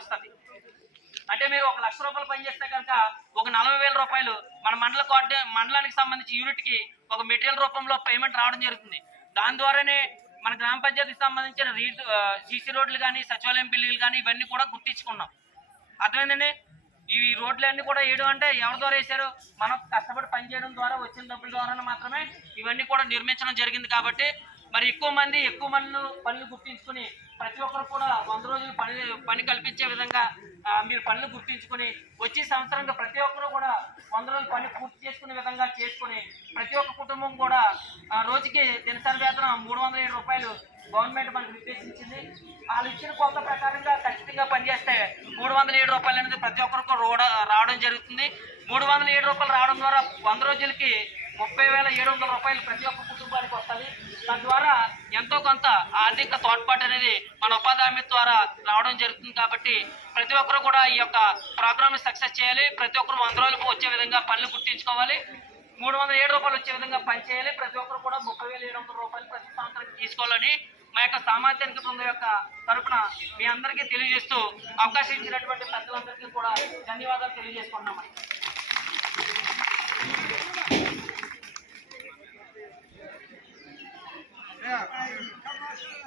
వస్తుంది. అంటే మీరు ఒక లక్ష రూపాయలు పనిచేస్తే కనుక ఒక నలభై వేల రూపాయలు మన మండల కోఆర్డినే మండలానికి సంబంధించి యూనిట్కి ఒక మెటీరియల్ రూపంలో పేమెంట్ రావడం జరుగుతుంది. దాని ద్వారానే మన గ్రామ పంచాయతీకి సంబంధించిన రీ సీసీ రోడ్లు కానీ సచివాలయం బిల్లులు కానీ ఇవన్నీ కూడా గుర్తించుకున్నాం. అర్థమైందండి? ఈ రోడ్లన్నీ కూడా వేయడం అంటే ఎవరి ద్వారా వేశారు? మనం కష్టపడి పనిచేయడం ద్వారా వచ్చిన డబ్బుల ద్వారా మాత్రమే ఇవన్నీ కూడా నిర్మించడం జరిగింది కాబట్టి మరి ఎక్కువ మంది ఎక్కువ మంది పనులు గుర్తించుకుని ప్రతి ఒక్కరు కూడా వంద రోజులు పని పని కల్పించే విధంగా మీరు పనులు గుర్తించుకుని వచ్చే సంవత్సరంగా ప్రతి ఒక్కరు కూడా వంద రోజులు పని పూర్తి చేసుకునే విధంగా చేసుకుని ప్రతి ఒక్క కుటుంబం కూడా రోజుకి దినసరి వేతనం మూడు వందల ఏడు రూపాయలు గవర్నమెంట్ మనకు నిర్దేశించింది. వాళ్ళు ఇచ్చిన కొత్త ప్రకారంగా ఖచ్చితంగా పనిచేస్తే మూడు వందల ఏడు రూపాయలు అనేది ప్రతి ఒక్కరికి రావడం జరుగుతుంది. మూడు వందల ఏడు రూపాయలు రావడం ద్వారా వంద రోజులకి ముప్పై వేల ఏడు వందల రూపాయలు ప్రతి ఒక్క కుటుంబానికి వస్తుంది. తద్వారా ఎంతో కొంత ఆర్థిక తోడ్పాటు అనేది మన ఉపాధి హామీ ద్వారా రావడం జరుగుతుంది కాబట్టి ప్రతి ఒక్కరు కూడా ఈ యొక్క ప్రోగ్రామ్ని సక్సెస్ చేయాలి. ప్రతి ఒక్కరు వంద రోజులకు వచ్చే విధంగా పనులు గుర్తించుకోవాలి. మూడు వందల ఏడు రూపాయలు వచ్చే విధంగా పనిచేయాలి ప్రతి ఒక్కరు కూడా ముప్పై వేల ఏడు వందల రూపాయలు ప్రతి సంవత్సరం తీసుకోవాలని మా యొక్క సామాజిక బృందం యొక్క తరఫున మీ అందరికీ తెలియజేస్తూ అవకాశం ఇచ్చినటువంటి పెద్దలందరికీ కూడా ధన్యవాదాలు తెలియజేసుకుంటున్నాం Yeah.